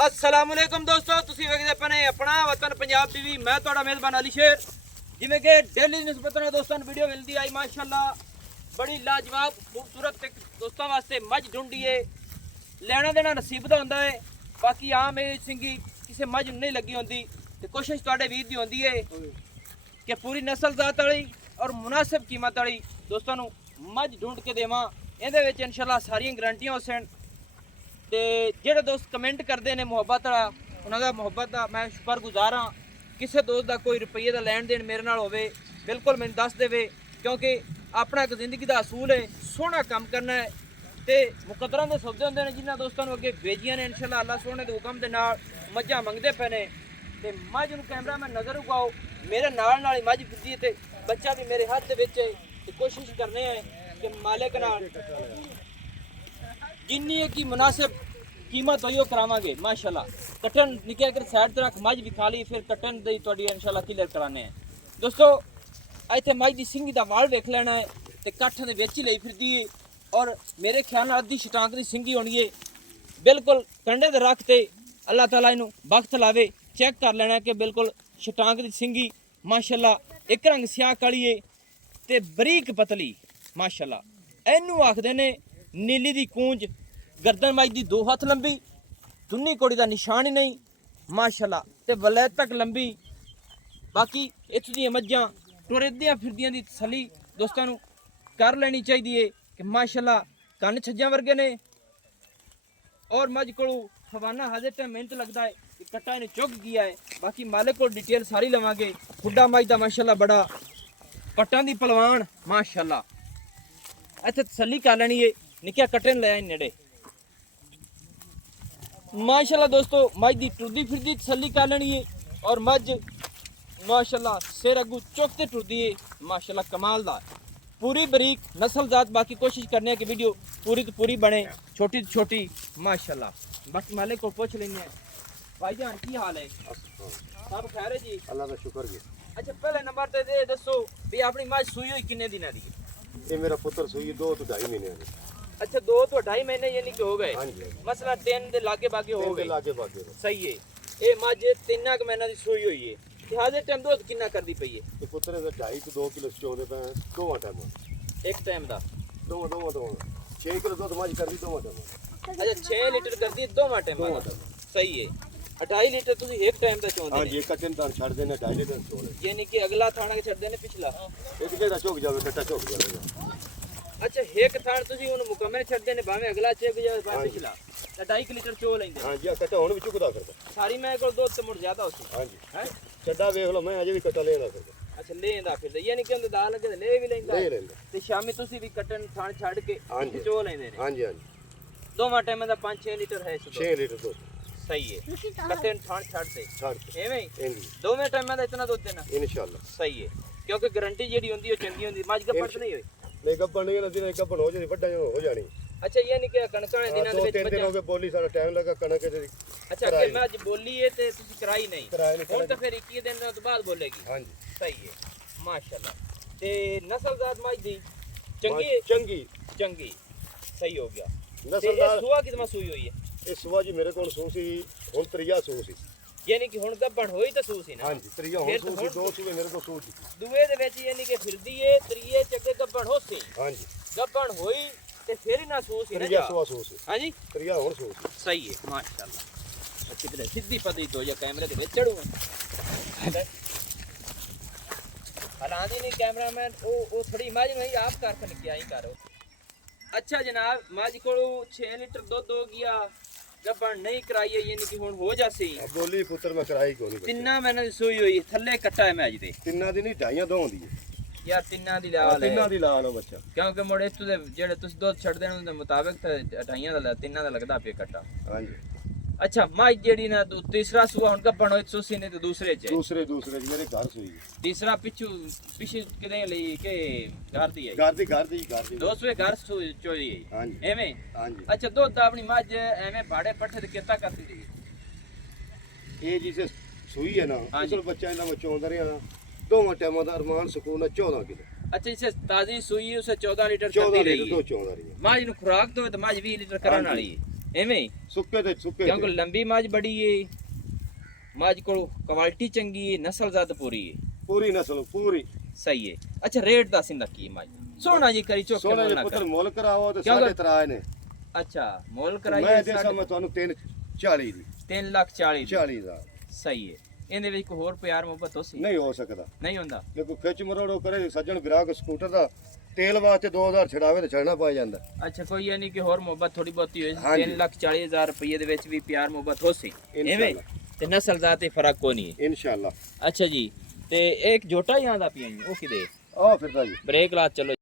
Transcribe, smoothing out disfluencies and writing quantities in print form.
अस्सलामुअलैकुम दोस्तों, तुसी वेखदे पने अपना वतन पंजाब टीवी। मैं तुहाडा मेज़बान अली शेर। जिवें कि डेली निस्बतन दोस्तों वीडियो मिलती आई माशाअल्लाह बड़ी लाजवाब खूबसूरत एक दोस्तों वास्ते मझ ढूंढी है। लेना देना नसीब दा हुंदा है। बाकी आम ये सिंगी किसी मझ नहीं लगी होंदी ते कोशिश तुहाडे वीर दी होंदी है कि पूरी नस्ल जात वाली और मुनासिब कीमत वाली दोस्तों नूं मझ ढूंढ के देवां। इहदे विच इंशाअल्लाह सारियां गारंटियां होसन। ते जेह्ड़े दोस्त कमेंट करते हैं मुहब्बत वाला उन्होंने मुहब्बत का मैं शुक्रगुजार हाँ। किसी दोस्त का कोई रुपये का लैन देन मेरे नाल होवे बिल्कुल मैंने दस देवे, क्योंकि अपना एक जिंदगी का असूल है सोहना काम करना है। तो मुकदरां दे सौदे होंदे ने जिन्हां दोस्तां नूं अगे भेजियां ने इंशाअल्लाह अल्लाह सोहने दे हुक्म दे नाल मझां मंगदे पे ने। ते मझ नूं कैमरा में नज़र उगाओ मेरे नाल नाल ही मझ फिरदी ते बच्चा भी मेरे हाथ दे विच है। ते कोशिश करने हैं कि मालिक नाल जिन्नी की मुनासिब कीमत होई करावांगे माशाअल्लाह। कटन निके अगर साइड तरह मझ भी खा ली फिर कटन दी तुहाडी इंशाअल्लाह क्लियर कराने हैं दोस्तों। इत्थे मझ दी सिंगी दा वाल वेख लेना है ते कट्ठ दे विच ही लई फिरदी है और मेरे ख्याल नाल अद्धी शटांक दी सिंगी होनी है। बिल्कुल कंडे दे रख ते अल्लाह ताला इनू वक्त लावे चेक कर लेना कि बिल्कुल शटांक दी सिंगी माशाअल्लाह एक रंग स्याह काली है ते बरीक पतली माशाअल्लाह। इनू आखदे ने नीली दी कूंज। गर्दन मझ दी 2 हथ लंबी, दुन्नी कोड़ी का निशान ही नहीं माशाअल्लाह ते वलैत तक लंबी। बाकी इत्थों दी मझां टुरदियां फिरदियां दी तसल्ली दोस्तां नूं कर लेनी चाहिए कि माशाअल्लाह कन्न छज्जां वर्गे ने और मझ कोलों हवाना हाजिर टाइम मेहनत लगता है कि कट्टा इन्हें चुक गया है। बाकी मालिक को डिटेल सारी लवांगे। खुड्डा मझ दा माशाअल्लाह बड़ा पट्टां दी पलवान माशाअल्लाह। इत्थे तसल्ली कर लेनी है निक्का कट्टे ले आई नेड़े माशाअल्लाह दोस्तों। मझ दी टुरदी फिरदी तसल्ली कर लेनी है और मझ माशाअल्लाह सिर अगू चुकते टुरदी है माशाअल्लाह कमाल दा पूरी बरीक नस्ल जात। बाकी कोशिश करने की वीडियो पूरी तो पूरी बने छोटी तो छोटी माशाअल्लाह। बाकी मालिक को पूछ लेंगे भाईजान की हाल है? सब खैर है जी, अल्लाह का शुक्र जी। अच्छा पहले नंबर ते दे दसो भी अपनी मझ सूई हुई किन्ने दिनां दी? ये मेरा पुत्र सूई 2 तो 2.5 महीने की। अच्छा 2 तो 2.5 महीने यानी कि हो गए। हाँ जी मसला 3 दे लागे बागे हो गए। लागे बागे सही है। ये मझ 3 महीना दी सूई हुई है ते हाजे टाइम दूध कितना करदी पई है? तो पुत्र ने 2.5 to 2 किलो चोदे पे दोवां टाइम एक टाइम दा दोवां 6 किलो दूध मज कर दी दोवां टाइम। अच्छा 6 लीटर करदी दोवां टाइम दा। सही है। 2.5 लीटर तुसी एक टाइम दा चोंदे। हां जी एक कटन तान छड़ देने 2.5 लीटर चोले यानी कि अगला थाना के छड़ देने पिछला एक जेड़ा चुक जावे कट्टा चुक जावे। अच्छा एक थान तुसी उन मुकम्मल छड़ देने भावे अगला चुक जावे भावे पिछला 2.5 लीटर चो लेंदे। हां जी कट्टा हुन भी चुकदा करदा सारी मैं को दूध ते मुड़ ज्यादा होसी। हां जी हैं छड्डा वेख लो मैं अजे भी कट्टा लेना करदा। अच्छा लेंदा फिर यानी कि उंदे दाल लगे ले भी लेंदा ले लेंदा ते शामी तुसी भी कटन थान छड़ के हां जी चो लेंदे ने। हां जी दोवां टाइम दा 5-6 लीटर है इसको। 6 लीटर दूध सही है। कटन थान छड़ दे छड़ एवें ही इंदी दोवें टाइम दा इतना दूध देना इंशाल्लाह सही है, क्योंकि गारंटी जेडी होंदी है चंगी होंदी। मज गप्पड़ नहीं होई। नहीं गप्पन नहीं ना दिन गप्पन हो जानी बड्डा हो जानी। अच्छा ये नहीं कि कणकां दे दिनां दे विच 2-3 दिन हो गए बोली सारा टाइम लगा कणक दे। अच्छा कि मैं अज बोली है ते तुसी कराई नहीं कराई नहीं हुन तो फिर 21 दिन तो बाद बोलेगी। हां जी सही है माशाल्लाह। ते नस्ल जात मज दी चंगी है? चंगी चंगी सही हो गया। नस्लदार सुआ कितना सुई हुई है? ये सुबह जी मेरे को सूसी हुन 3 सूसी यानी कि हुन गब्बण होई तो सूसी ना। हां जी 3 हुन सूसी 2 सुबह मेरे को सूसी दुए दे विच यानी कि फिरदी है त्रिए चगे गब्बण होसी। हां जी गब्बण होई ते फिर ही ना सूसी ना 3 सुबह सूसी। हां जी 3 हुन सूसी सही है माशाल्लाह। कितने सीधी पदी तो या कैमरे दे विच चढ़ू हालांकि नहीं कैमरामैन ओ थोड़ी मज नहीं आप कर निकल आई करो। अच्छा जनाब मज को 6 लीटर दूध हो गया गब्बण नहीं कराई है यानी कि हुन हो जासी। अब बोली पुत्र मैं कराई को नहीं 3 महीने दी सूई हुई थल्ले कट्टा है मैच दे 3 दिन ही ढाइयां दो होंदी है यार 3 दी लाल है 3 दी लाल है बच्चा क्योंकि मोड़े इत्थों दे जेड़े तुस दूध छड़ देने उनके मुताबिक ते 2.5 दा 3 दा लगदा पे कट्टा। हां जी अच्छा मज जेडी ना तीसरा सुआ हुन गब्बण होई सूसी ने ते दूसरे च दूसरे मेरे घर सोई तीसरा पिछे किदे ਲਈ के घर दी है? घर दी दोसरे घर चोई है। हां जी एवें हां जी अच्छा दूध अपनी मज एवें भाड़े पट्ठे ते कितना करती थी? ये जिसे सुई है ना हाँ असल बच्चा इना में चोंद रहा दोवां टाइम दा अरमान सुकून 14 किलो। अच्छा इसे ताजी सुई उसे 14 लीटर 14 करती लीटर रही दो है। चोंद रही है मज नु खुराक दो तो मज 20 लीटर करन वाली है। ਐਵੇਂ ਹੀ ਸੁੱਕੇ ਤੇ ਸੁੱਕੇ ਕਿਉਂਕਿ ਤੇ। ਲੰਬੀ ਮੱਝ ਬੜੀ ਏ ਮੱਝ ਕੋਲ ਕੁਆਲਿਟੀ ਚੰਗੀ ਏ ਨਸਲ ਜ਼ਾਤ ਪੂਰੀ ਏ ਪੂਰੀ ਨਸਲ ਪੂਰੀ ਸਹੀ ਏ ਅੱਛਾ ਰੇਟ ਦੱਸ ਇੰਦਾ ਕੀ ਮੱਝ ਦਾ? ਸੋਹਣਾ ਜੀ ਕਰੀ ਚੁੱਕ ਕੇ ਸੋਹਣੇ ਮੁੱਲ ਦੇ ਨਾ ਪੁੱਤਰ ਕਰ ਮੁੱਲ ਕਰਾਓ ਤੇ ਕਿਉਂਕਿ- 3.5 ਨੇ ਅੱਛਾ ਮੁੱਲ ਮੈਂ ਕਰਾਈਏ ਦੇ ਸਾਂ ਮੈਂ ਤੁਹਾਨੂੰ 340 ਦੀ 3,40,000 40 ਦਾ ਸਹੀ ਏ ਇਹਦੇ ਵਿੱਚ ਕੋਈ ਹੋਰ ਪਿਆਰ ਮੁਹੱਬਤ ਹੋ ਸੀ ਨਹੀਂ ਹੋ ਸਕਦਾ ਨਹੀਂ ਹੁੰਦਾ ਦੇਖੋ ਖਿੱਚ ਮਰੋੜੋ ਕਰੇ ਸੱਜਣ ਗ੍ਰਾਹਕ ਸਕੂਟਰ ਦਾ ਤੇਲ ਵਾਸਤੇ 2000 ਛਡਾਵੇ ਤੇ ਛੜਨਾ ਪਾ ਜਾਂਦਾ ਅੱਛਾ ਕੋਈ ਇਹ ਨਹੀਂ ਕਿ ਹੋਰ ਮੁਹੱਬਤ ਥੋੜੀ ਬਹੁਤੀ ਹੋਈ ਹਾਂਜੀ। 3,40,000 ਰੁਪਏ ਦੇ ਵਿੱਚ ਵੀ ਪਿਆਰ ਮੁਹੱਬਤ ਹੋ ਸੀ ਐਵੇਂ ਇਨਸ਼ਾਅੱਲਾ। ਤੇ ਨਸਲ ਜ਼ਾਤ ਤੇ ਫਰਕ ਕੋਈ ਨਹੀਂ ਹੈ ਇਨਸ਼ਾਅੱਲਾ ਅੱਛਾ ਜੀ ਤੇ ਇੱਕ ਜੋਟਾ ਹੀ ਆਂਦਾ ਪਿਆ ਉਹ ਕਿਦੇ ਆ ਫਿਰਦਾ ਜੀ ਬ੍ਰੇਕ ਲਾ ਚਲੋ